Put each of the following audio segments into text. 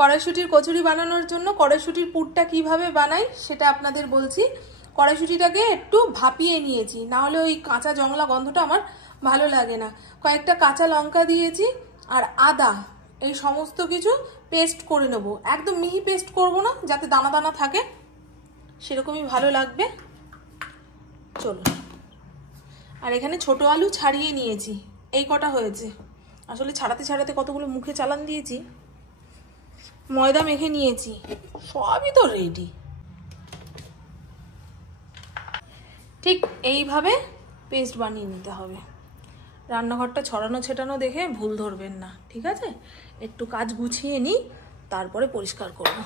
কড়াইশুঁটির কচুরি বানানোর জন্য কড়াইশুঁটির পুরটা কিভাবে বানাই সেটা আপনাদের বলছি। কড়াইশুঁটিটাকে একটু ভাপিয়ে নিয়েছি, না হলে ওই কাঁচা জংলা গন্ধটা আমার ভালো লাগে না। কয়েকটা কাঁচা লঙ্কা দিয়েছি আর আদা, এই সমস্ত কিছু পেস্ট করে নেব। একদম মিহি পেস্ট করব না, যাতে দানা দানা থাকে, সেরকমই ভালো লাগবে। চলুন। আর এখানে ছোট আলু ছাড়িয়ে নিয়েছি, এই কটা হয়েছে। আসলে ছাড়াতে ছাড়াতে কতগুলো মুখে চালান দিয়েছি। ময়দা মেখে নিয়েছি, সবই তো রেডি। ঠিক এইভাবে পেস্ট বানিয়ে নিতে হবে। রান্নাঘরটা ছড়ানো ছেটানো দেখে ভুল ধরবেন না, ঠিক আছে? একটু কাজ গুছিয়ে নিই, তারপরে পরিষ্কার করব।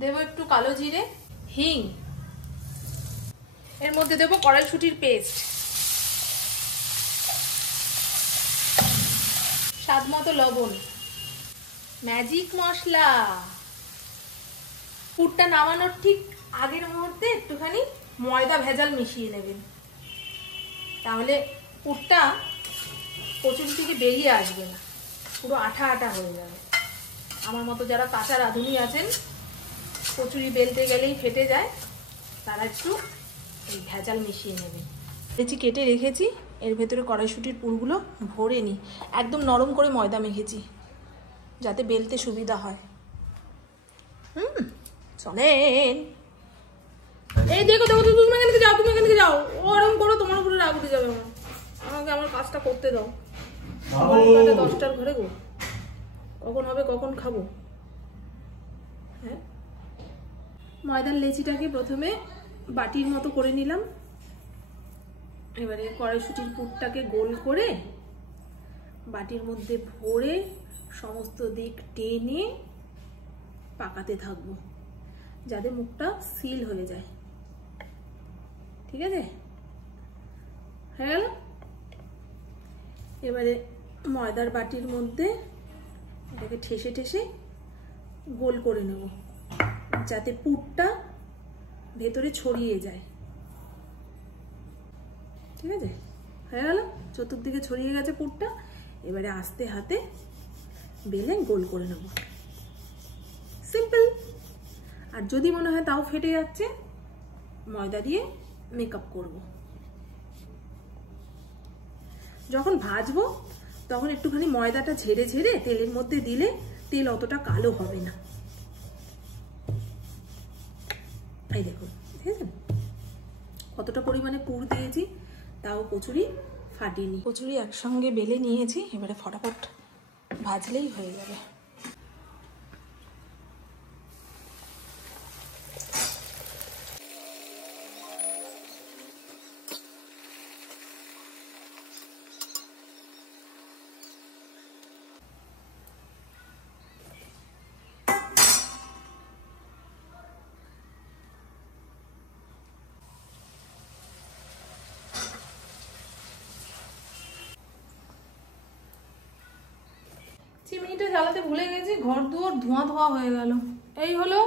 দেব একটু কালো জিরে, হিং, এর মধ্যে দেব কড়াইশুঁটির পেস্ট, স্বাদ মতো লবণ, ম্যাজিক মশলা। পুরটা নামানোর ঠিক আগের মুহূর্তে একটুখানি ময়দা ভেজাল মিশিয়ে নেবেন, তাহলে পুরটা কচুরি থেকে বেরিয়ে আসবে না, পুরো আঠা আঠা হয়ে যাবে। আমার মতো যারা কাঁচা রাঁধুনি আছেন, কচুরি বেলতে গেলেই ফেটে যায়, তারা একটু এই ভেজাল মিশিয়ে নেবেন। কেটে রেখেছি, এর ভেতরে কড়াইশুঁটির পুরগুলো ভরে নিই। একদম নরম করে ময়দা মেখেছি, যাতে বেলতে সুবিধা হয়। চলেন। এই দেখো দেখো, তুমি এখান থেকে যাও, তুমি এখান থেকে যাও। ওরকম করো, তোমার উপরে রাগ উঠে যাবে। আমাকে আমার কাজটা করতে দাও। 10টার ঘরে গো, কখন হবে কখন খাবো? হ্যাঁ, ময়দার লেচিটাকে প্রথমে বাটির মতো করে নিলাম। এবারে কড়াইশুঁটির পুরটাকে গোল করে বাটির মধ্যে ভরে সমস্ত দিক টেনে পাকাতে থাকবো, যাতে মুখটা সিল হয়ে যায়। ঠিক আছে, হয়ে গেল। এবারে ময়দার বাটির মধ্যে এটাকে ঠেসে ঠেসে গোল করে নেব, যাতে পুরটা ভেতরে ছড়িয়ে যায়। ঠিক আছে, হয়ে গেল। চতুর্দিকে ছড়িয়ে গেছে পুরটা। এবারে আস্তে হাতে বেলে গোল করে নেব, সিম্পল। আর যদি মনে হয় তাও ফেটে যাচ্ছে, ময়দা দিয়ে মেকআপ করব। যখন ভাজবো তখন একটুখানি ময়দাটা ঝেড়ে ঝেড়ে তেলের মধ্যে দিলে তেল অতটা কালো হবে না। এই দেখুন, ঠিক আছে, কতটা পরিমাণে পুর দিয়েছি, তাও কচুরি ফাটিনি। কচুরি একসঙ্গে বেলে নিয়েছি, এবারে ফটাফট ভাজলেই হয়ে যাবে। চিমনিটা জ্বালাতে ভুলে গেছি, ঘর দুয়ার ধোঁয়া ধোঁয়া হয়ে গেল। এই হলো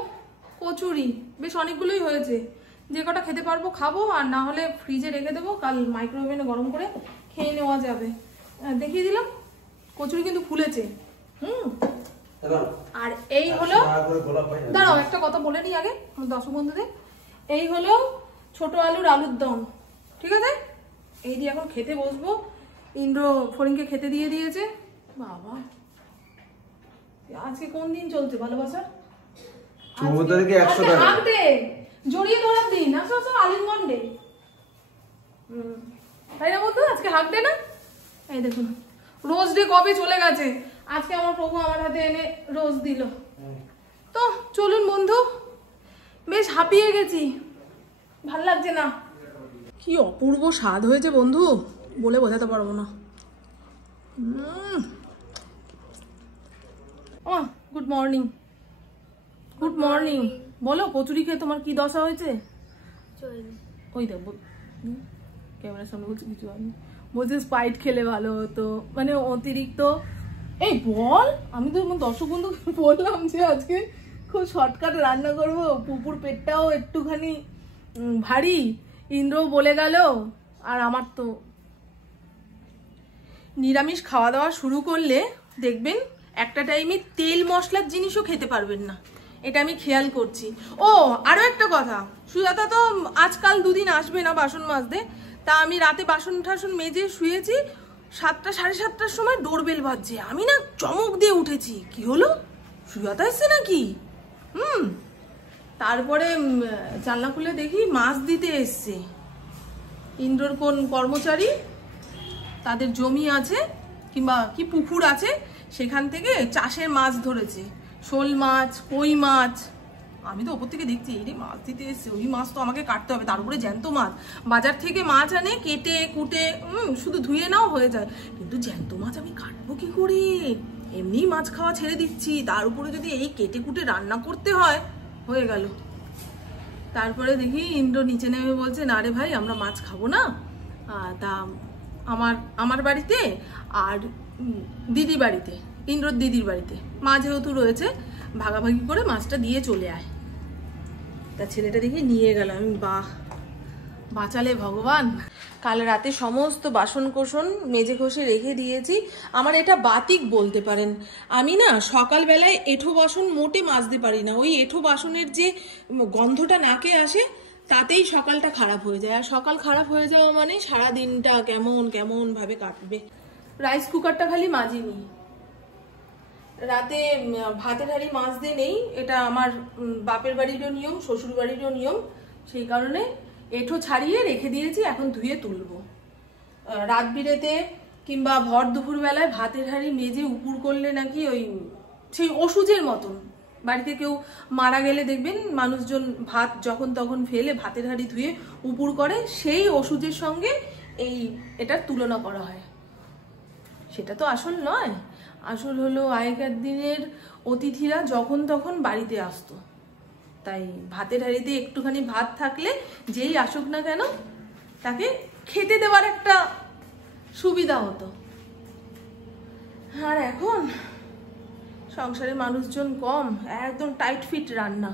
কচুরি, বেশ অনেকগুলোই হয়েছে। যে কটা খেতে পারবো খাবো, আর না হলে ফ্রিজে রেখে দেবো, কাল মাইক্রোওভেনে গরম করে খেয়ে নেওয়া যাবে। দেখিয়ে দিলাম, কচুরি কিন্তু ফুলেছে। আর এই হলো, দাঁড়াও একটা কথা বলে নিই আগে দর্শক বন্ধুদের, এই হলো ছোট আলুর আলুর দম। ঠিক আছে, এই দিয়ে এখন খেতে বসবো। ইন্দ্র ফরিংকে খেতে দিয়ে দিয়েছে। বাবা, আজকে কোন দিন চলছে ভালোবাসার? 14 তারিখে 100 টাকা হাফ ডে, জড়িয়ে ধরার দিন। আসো আসো, আলিঙ্গন ডে। তাই না বলতো, আজকে হাফ ডে না? এই দেখুন, রোজ ডে কবে চলে গেছে, আজকে আমার প্রভু আমার হাতে এনে রোজ দিল। তো চলুন বন্ধু, বেশ হাঁপিয়ে গেছি, ভাল লাগছে না। কি অপূর্ব স্বাদ হয়েছে বন্ধু, বলে বোঝাতে পারবো না। Good morning. Good morning. বলো, কচুরি খেয়ে তোমার কি দশা হয়েছে? ওই দেখো ক্যামেরার সামনে বলছি কিছু হয়নি, বলছে স্পাইট খেলে ভালো হতো, মানে অতিরিক্ত। এই বল, আমি তো দর্শক বন্ধু বললাম যে আজকে খুব শর্টকাট রান্না করবো, পুপুর পেটটাও একটুখানি ভারী, ইন্দ্রও বলে গেল। আর আমার তো নিরামিষ খাওয়া দাওয়া শুরু করলে দেখবেন একটা টাইমে তেল মশলার জিনিসও খেতে পারবেন না, এটা আমি খেয়াল করছি। ও আরো একটা কথা, সুজাতা তো আজকাল দুদিন আসবে না বাসন মাজতে, তা আমি রাতে বাসন টাসন মেজে শুয়েছি, 7টা সাড়ে 7টার সময় ডোরবেল বাজছে। আমি না চমক দিয়ে উঠেছি, কি হলো, সুজাতা এসছে নাকি? তারপরে জানলা খুলে দেখি মাছ দিতে এসছে। ইন্দ্রর কোন কর্মচারী, তাদের জমি আছে কিংবা কি পুকুর আছে, সেখান থেকে চাষের মাছ ধরেছে, শোল মাছ, কই মাছ। আমি তো ওপর থেকে দেখছি এই মাছ দিতে এসছে, ওই মাছ তো আমাকে কাটতে হবে, তার উপরে জ্যান্ত মাছ। বাজার থেকে মাছ আনে কেটে কুটে শুধু ধুয়ে নাও হয়ে যায়, কিন্তু জ্যান্ত মাছ আমি কাটবো কি করে? এমনি মাছ খাওয়া ছেড়ে দিচ্ছি, তার উপরে যদি এই কেটে কুটে রান্না করতে হয়, হয়ে গেল। তারপরে দেখি ইন্দ্র নিচে নেমে বলছে, না রে ভাই আমরা মাছ খাবো না, তা আমার বাড়িতে আর দিদি বাড়িতে, ইন্দ্রর দিদির বাড়িতে মা যেহেতু রয়েছে, ভাগাভাগি করে মাছটা দিয়ে চলে আয়। তা ছেলেটা দেখি নিয়ে গেল। আমি বাঁচালে ভগবান। কাল রাতে সমস্ত বাসন কোসন মেজে ঘষে রেখে দিয়েছি। আমার এটা বাতিক বলতে পারেন। আমি না সকালবেলায় এঁঠো বাসন মোটে মাজতে পারি না, ওই এঁঠো বাসনের যে গন্ধটা নাকে আসে তাতেই সকালটা খারাপ হয়ে যায়। আর সকাল খারাপ হয়ে যাওয়া মানে সারা দিনটা কেমন কেমন ভাবে কাটবে। রাইস কুকারটা খালি মাজিনি, রাতে ভাতের হাঁড়ি মাজতে নেই, এটা আমার বাপের বাড়িরও নিয়ম, শ্বশুর বাড়িরও নিয়ম, সেই কারণে এঁঠো ছাড়িয়ে রেখে দিয়েছি, এখন ধুয়ে তুলবো। রাত বিরেতে কিংবা ভর দুপুর বেলায় ভাতের হাঁড়ি মেজে উপুর করলে নাকি ওই সেই ওষুধের মতন, বাড়িতে কেউ মারা গেলে দেখবেন মানুষজন ভাত যখন তখন ফেলে ভাতের হাঁড়ি ধুয়ে উপুর করে, সেই ওষুধের সঙ্গে এটার তুলনা করা হয়। সেটা তো আসল নয়, আসল হলো আগেকার দিনের অতিথিরা যখন তখন বাড়িতে আসতো, তাই ভাতের হাঁড়িতে একটুখানি ভাত থাকলে যেই আসুক না কেন তাকে খেতে দেওয়ার একটা সুবিধা হতো। আর এখন সংসারে মানুষজন কম, একদম টাইট ফিট রান্না,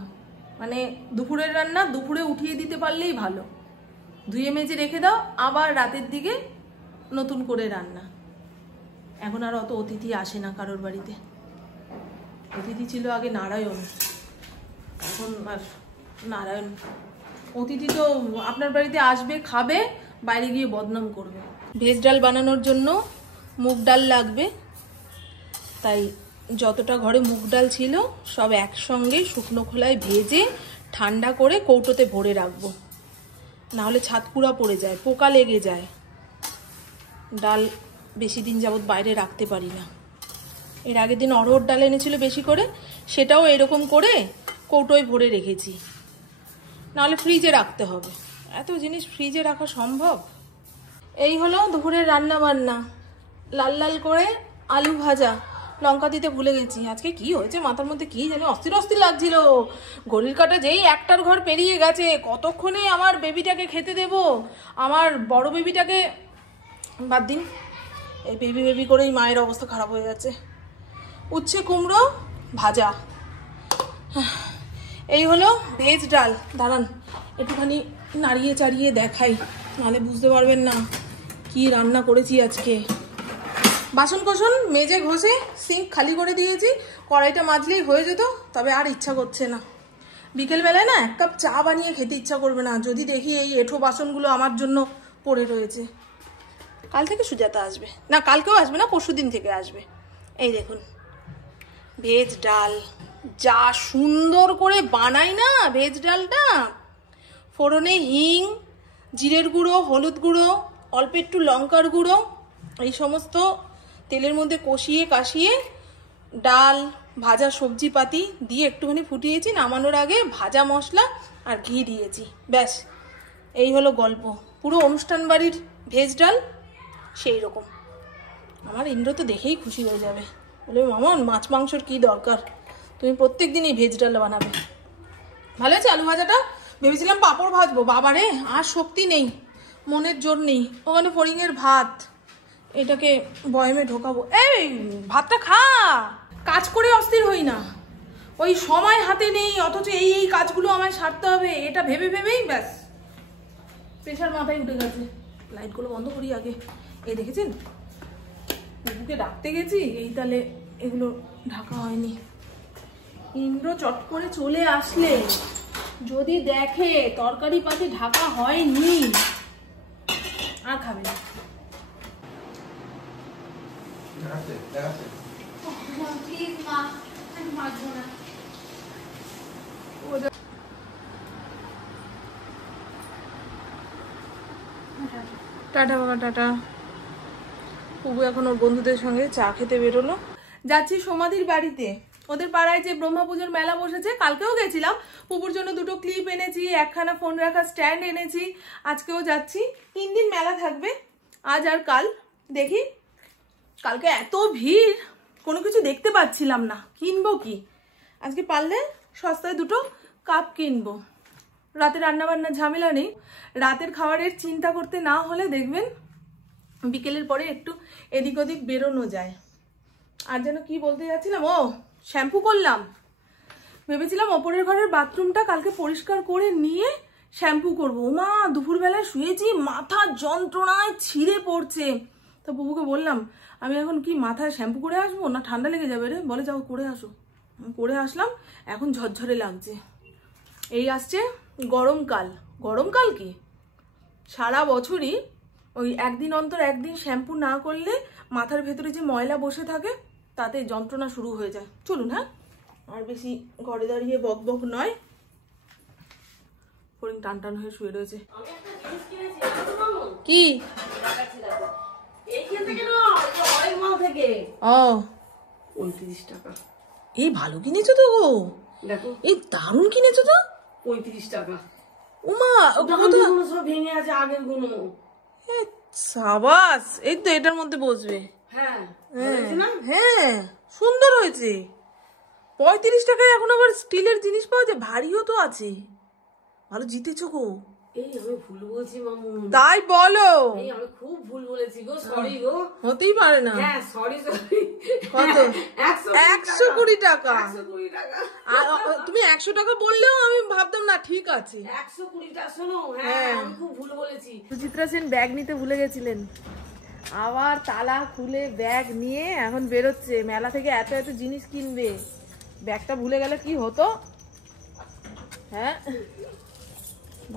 মানে দুপুরের রান্না দুপুরে উঠিয়ে দিতে পারলেই ভালো, ধুয়ে মেজে রেখে দাও, আবার রাতের দিকে নতুন করে রান্না। এখন আর অত অতিথি আসে না কারোর বাড়িতে। অতিথি ছিল আগে নারায়ণ, এখন আর নারায়ণ। অতিথি তো আপনার বাড়িতে আসবে, খাবে, বাইরে গিয়ে বদনাম করবে। ভেজ ডাল বানানোর জন্য মুগ ডাল লাগবে, তাই যতটা ঘরে মুগ ডাল ছিল সব একসঙ্গে শুকনো খোলায় ভেজে ঠান্ডা করে কৌটোতে ভরে রাখবো, নাহলে ছাতকুড়া পড়ে যায়, পোকা লেগে যায়। ডাল বেশি দিন যাবত বাইরে রাখতে পারি না। এর আগের দিন অরহর ডাল এনেছিল বেশি করে, সেটাও এরকম করে কৌটোয় ভরে রেখেছি, নাহলে ফ্রিজে রাখতে হবে। এত জিনিস ফ্রিজে রাখা সম্ভব? এই হলো দুপুরের রান্না বান্না। লাল লাল করে আলু ভাজা, লঙ্কা দিতে ভুলে গেছি। আজকে কি হয়েছে মাথার মধ্যে কি জানি অস্থির অস্থির লাগছিল। ঘড়ির কাঁটা যেই 1টার ঘর পেরিয়ে গেছে, কতক্ষণে আমার বেবিটাকে খেতে দেব। আমার বড় বেবিটাকে বাদ দিন, এই বেবি করেই মায়ের অবস্থা খারাপ হয়ে যাচ্ছে। উচ্ছে কুমড়ো ভাজা, এই হলো ভেজ ডাল। দাঁড়ান একটুখানি নাড়িয়ে চাড়িয়ে দেখাই, নাহলে বুঝতে পারবেন না কি রান্না করেছি আজকে। বাসন কোসন মেজে ঘষে সিঙ্ক খালি করে দিয়েছি, কড়াইটা মাজলেই হয়ে যেত, তবে আর ইচ্ছা করছে না। বিকেলবেলায় না 1 কাপ চা বানিয়ে খেতে ইচ্ছা করবে না, যদি দেখি এই এঁঠো বাসনগুলো আমার জন্য পড়ে রয়েছে। কাল থেকে সুজাতা আসবে না, কালকেও আসবে না, পরশুদিন থেকে আসবে। এই দেখুন ভেজ ডাল, যা সুন্দর করে বানাই না ভেজ ডালটা। ফোড়নে হিং, জিরের গুঁড়ো, হলুদ গুঁড়ো, অল্প একটু লঙ্কার গুঁড়ো, এই সমস্ত তেলের মধ্যে কষিয়ে কাশিয়ে ডাল, ভাজা সবজিপাতি দিয়ে একটুখানি ফুটিয়েছি, নামানোর আগে ভাজা মশলা আর ঘি দিয়েছি, ব্যাস এই হলো গল্প। পুরো অনুষ্ঠান বাড়ির ভেজ ডাল সেই রকম। আমার ইন্দ্র তো দেখেই খুশি হয়ে যাবে, বলে মামন মাছ মাংসর কি দরকার, তুমি প্রত্যেক দিন এই ভেজ ডাল বানাবে। ভালো আছে আলু ভাজাটা, ভেবেছিলাম পাঁপড় ভাজবো, বাবারে আর শক্তি নেই, মনের জোর নেই। ওখানে ফড়িংয়ের ভাত, এটাকে বয়মে ঢোকাবো। এই ভাতটা খা, কাজ করে অস্থির হই না, ওই সময় হাতে নেই, অথচ এই কাজগুলো আমায় সারতে হবে, এটা ভেবে ভেবেই ব্যাস প্রেশার মাথায় উঠে গেছে। লাইটগুলো বন্ধ করি আগে। এই দেখেছেন বুকে ডাকতে গেছি, এই তালে এগুলো ঢাকা হয়নি। ইন্দ্র চট করে চলে আসলে যদি দেখে তরকারি পাতি ঢাকা হয়নি আর খাবে না। টাটা বাবা, টাটা। পুবু এখন ওর বন্ধুদের সঙ্গে চা খেতে বেরোলো। যাচ্ছি সমাধির বাড়িতে। ওদের পাড়ায় যে ব্রহ্মা পুজোর মেলা বসেছে, কালকেও গেছিলাম। পুবুর জন্য 2টো ক্লিপ এনেছি, একখানা ফোন রাখার স্ট্যান্ড এনেছি। আজকেও যাচ্ছি। 3 দিন মেলা থাকবে, আজ আর কাল। দেখি, কালকে এত ভিড়, কোনো কিছু দেখতে পাচ্ছিলাম না। কিনবো কি? আজকে পারলে সস্তায় 2টো কাপ কিনবো। রাতে রান্নাবান্নার ঝামেলা নেই। রাতের খাবারের চিন্তা করতে না হলে দেখবেন বিকেলের পরে একটু এদিক ওদিক বেরোনো যায়। আর যেন কি বলতে যাচ্ছিলাম, ও শ্যাম্পু করলাম। ভেবেছিলাম ওপরের ঘরের বাথরুমটা কালকে পরিষ্কার করে নিয়ে শ্যাম্পু করবো। মা দুপুরবেলায় শুয়েছি, মাথার যন্ত্রণায় ছিঁড়ে পড়ছে। তো বুবুকে বললাম, আমি এখন কি মাথায় শ্যাম্পু করে আসবো না ঠান্ডা লেগে যাবে রে? বলে যাও করে আসো। করে আসলাম, এখন ঝরঝরে লাগছে। এই আসছে গরমকাল। গরমকাল কি সারা বছরই ওই একদিন অন্তর একদিন শ্যাম্পু না করলে মাথার ভেতরে যে ময়লা বসে থাকে তাতে যন্ত্রণা শুরু হয়ে যায়। চলুন, হ্যাঁ, আর বেশি ঘরে দাঁড়িয়ে বক বক নয়। ফরিং টান টান হয়ে শুয়ে রয়েছে। কি? ও 35 টাকা। এই ভালো কিনেছো তো গো, দেখো এই দারুণ কিনেছো তো। 35 টাকা। উমা সব ভেঙে আছে আগের গুলো। সাবাস, এই তো এটার মধ্যে বসবে। হ্যাঁ হ্যাঁ, সুন্দর হয়েছে। 35 টাকায় এখন আবার স্টিলের জিনিস পাওয়া যায়, ভারীও তো আছে। ভালো জিতেছো গো। এই আমি ভুল বলছি মামু। তাই বলো? এই আমি খুব ভুল বলেছি গো, সরি গো। হতেই পারে না। হ্যাঁ সরি সরি। কত? 120 টাকা। 120 টাকা। আর তুমি 100 টাকা বললেও আমি ভাবতাম না ঠিক আছে। 120 টাকা। শোনো, হ্যাঁ আমি খুব ভুল বলেছি। সুচিত্রা সেন ব্যাগ নিতে ভুলে গেছিলেন, আবার তালা খুলে ব্যাগ নিয়ে এখন বেরোচ্ছে। মেলা থেকে এত এত জিনিস কিনবে, ব্যাগটা ভুলে গেলে কি হতো? হ্যাঁ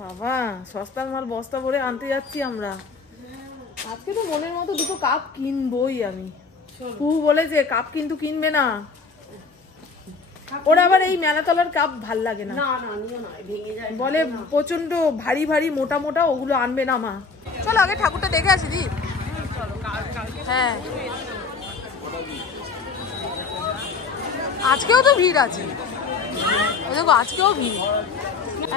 বাবা, সস্তার মাল বস্তা ভরে আনতে যাচ্ছি আমরা। আজকে তো মনের মতো 2টো কাপ কিনবই আমি। পুহু বলেছে কাপ কিন্তু কিনবে না, ওরা আবার এই মেলাতলার কাপ ভাল লাগে না। না না নিও না, ভেঙে যায় বলে প্রচন্ড ভারী ভারী মোটা মোটা, ওগুলো আনবে না মা। চলো আগে ঠাকুরটা দেখে আসি দি। হ্যাঁ, আজকেও তো ভিড় আছে, দেখো আজকেও ভিড়।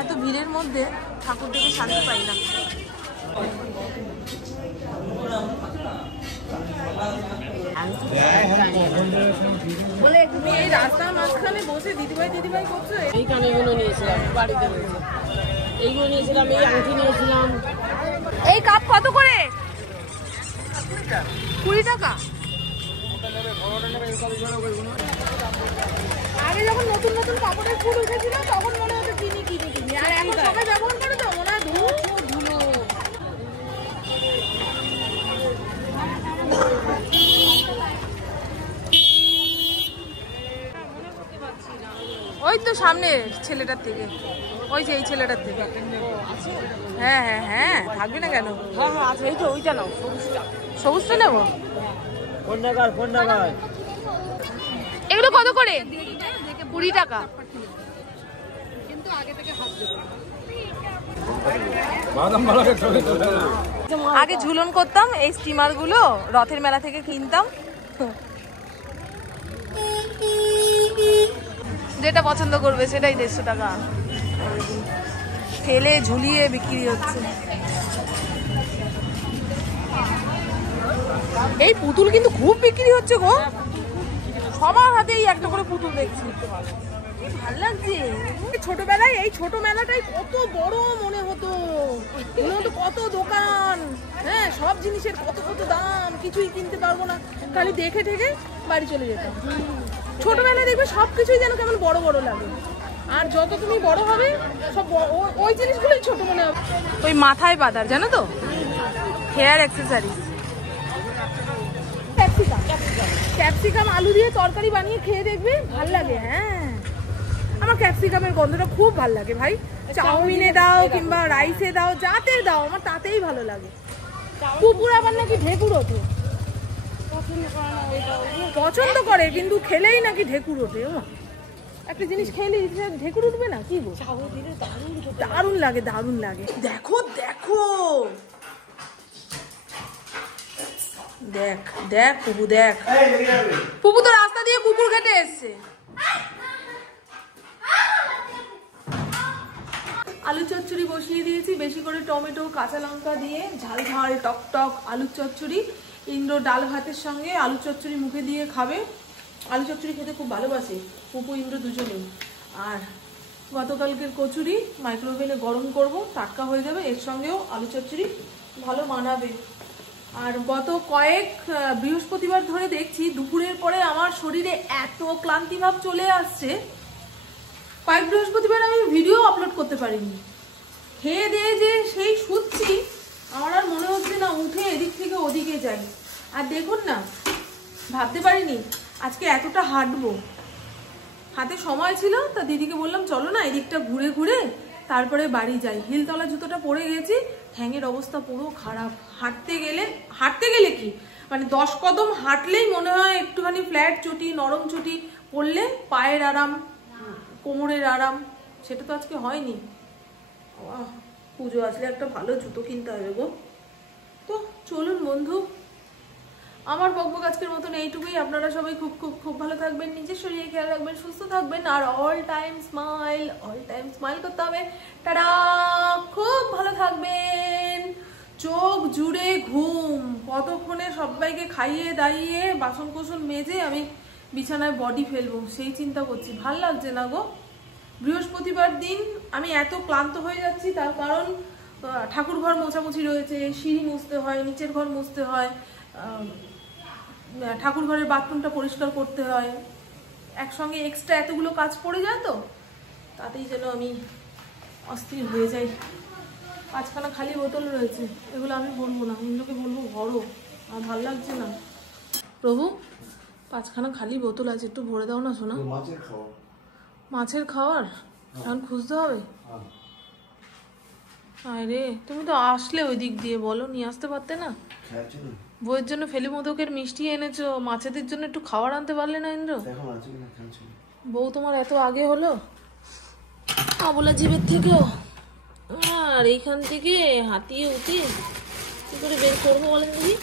এত ভিড়ের মধ্যে ঠাকুর দেখে শান্তি পাই না। তুমি এই রাস্তার মাঝখানে বসে দিদিভাই দিদিভাই করছো। এই কানেগুলো নিয়েছিলাম, বাড়িতে রয়েছে। এইগুলো নিয়েছিলাম, এই আংটি নিয়েছিলাম। এই কাপ কত করে? 20 টাকা। আগে যখন নতুন নতুন কাপড়ের ফুল উঠেছিল তখন মনে হতো কিনি কিনি কিনি, আর এখন সবাই ব্যবহার করে তো মনে হয় ধুলো। ওই তো সামনে ছেলেটার থেকে, ওই যে এই ছেলেটার থেকে। হ্যাঁ হ্যাঁ হ্যাঁ, থাকবে না কেন? হ্যাঁ হ্যাঁ আছে, এই তো ওইটা নাও, সবুজটা। সবুজটা নেবো। কোন টাকায়? এগুলো কত করে? 20 টাকা। আগে ঝুলন করতাম, এই স্টিমার গুলো রথের মেলা থেকে কিনতাম। যেটা পছন্দ করবে সেটাই 150 টাকা। ফেলে ঝুলিয়ে বিক্রি হচ্ছে। এই পুতুল কিন্তু খুব বিক্রি হচ্ছে গো, সবার হাতে এই একটা করে পুতুল দেখছি। কি ভালো লাগছে। ছোটবেলায় এই ছোট মেলাটাই কত বড় মনে হতো, কত দোকান, হ্যাঁ সব জিনিসের কত কত দাম, কিছুই কিনতে পারবো না, খালি দেখে ঠেকে বাড়ি চলে যেতাম। ছোটবেলায় দেখবে সবকিছুই যেন কেমন বড় বড় লাগে, আর যত তুমি বড় হবে সব ওই জিনিসগুলোই ছোট মনে হবে। ওই মাথায় বাঁধার, জানো তো, হেয়ার অ্যাক্সেসরিজ। ক্যাপসিকাম আলু দিয়ে তরকারি বানিয়ে খেয়ে দেখবি, ভাল লাগে। হ্যাঁ, আমার ক্যাপসিকামের গন্ধটা খুব ভাল লাগে ভাই। চাউমিনে দাও কিংবা রাইসে দাও, যাতে দাও, আমার তাতেই ভালো লাগে। কুকুর আবার নাকি ঢেকুর ওঠে, পছন্দ করে কিন্তু খেলেই নাকি ঢেকুর ওঠে। একটা জিনিস খেলে ঢেকুর উঠবে না কি গো? দারুণ লাগে, দারুণ লাগে। দেখো দেখো, দেখ দেখ পুপু, দেখ পুপু তো রাস্তা দিয়ে কুকুর খেতে এসছে। আলু চচ্চড়ি বসিয়ে দিয়েছি, বেশি করে টমেটো কাঁচা লঙ্কা দিয়ে ঝাল ঝাল টক টক আলুর চচ্চড়ি। ইন্দ্র ডাল ভাতের সঙ্গে আলু চচ্চড়ি মুখে দিয়ে খাবে। আলু চচ্চড়ি খেতে খুব ভালোবাসে পুপু ইন্দ্র দুজনেই। আর গতকালকের কচুরি মাইক্রোওভেনে গরম করব, টাটকা হয়ে যাবে, এর সঙ্গেও আলু চচ্চড়ি ভালো মানাবে। আর গত কয়েক বৃহস্পতিবার ধরে দেখছি দুপুরের পরে আমার শরীরে এত ক্লান্তি ভাব চলে আসছে, কয়েক বৃহস্পতিবার আমি ভিডিও আপলোড করতে পারিনি। খেয়ে দিয়ে যে সেই শুচ্ছি, আমার আর মনে হচ্ছে না উঠে এদিক থেকে ওদিকে যাই। আর দেখুন না, ভাবতে পারিনি আজকে এতটা হাঁটবো। হাতে সময় ছিল, তা দিদিকে বললাম চলো না এদিকটা ঘুরে ঘুরে তারপরে বাড়ি যাই। হিলতলা জুতোটা পরে গেছি, ঠ্যাঙের অবস্থা পুরো খারাপ। হাঁটতে গেলে কি মানে 10 কদম হাঁটলেই মনে হয় একটুখানি ফ্ল্যাট চটি, নরম চটি পরলে পায়ের আরাম, কোমরের আরাম, সেটা তো আজকে হয়নি। পুজো আসলে একটা ভালো জুতো কিনতে হবে গো। তো চলুন বন্ধু, আমার বকবক আজকের মতন এইটুকুই। আপনারা সবাই খুব খুব খুব ভালো থাকবেন, নিজের শরীরে খেয়াল রাখবেন, সুস্থ থাকবেন, আর অল টাইম স্মাইল করতে হবে। টাটা, খুব ভালো থাকবেন। চোখ জুড়ে ঘুম, কতক্ষণে সবাইকে খাইয়ে দাইয়ে বাসন কোসন মেজে আমি বিছানায় বডি ফেলবো সেই চিন্তা করছি। ভাল লাগছে না গো। বৃহস্পতিবার দিন আমি এত ক্লান্ত হয়ে যাচ্ছি, তার কারণ ঠাকুর ঘর মোছামুছি রয়েছে, সিঁড়ি মুছতে হয়, নিচের ঘর মুছতে হয়, ঠাকুর ঘরের বাথরুমটা পরিষ্কার করতে হয়, একসঙ্গে এক্সট্রা এতগুলো কাজ পড়ে যায়, তো তাতেই যেন আমি অস্থির হয়ে যাই। 5খানা খালি বোতল রয়েছে, এগুলো আমি ভরবো না, ইন্দ্রকে বলবো ভরো, আমার ভালো লাগছে না। প্রভু, 5খানা খালি বোতল আছে, একটু ভরে দাও না সোনা। মাছের খাওয়ার এখন খুঁজতে হবে। আরে তুমি তো আসলে ওই দিক দিয়ে, বলো নিয়ে আসতে পারতে না? বইয়ের জন্য ফেলি মোদকের মিষ্টি এনেছো, মাছেদের জন্য একটু খাবার আনতে পারলে না ইন্দ্র? বউ তোমার এত আগে হলো বলে জীবের থেকেও। আর এইখান থেকে হাতিয়ে উঠে কি করে বের করবো বলেন দেখি।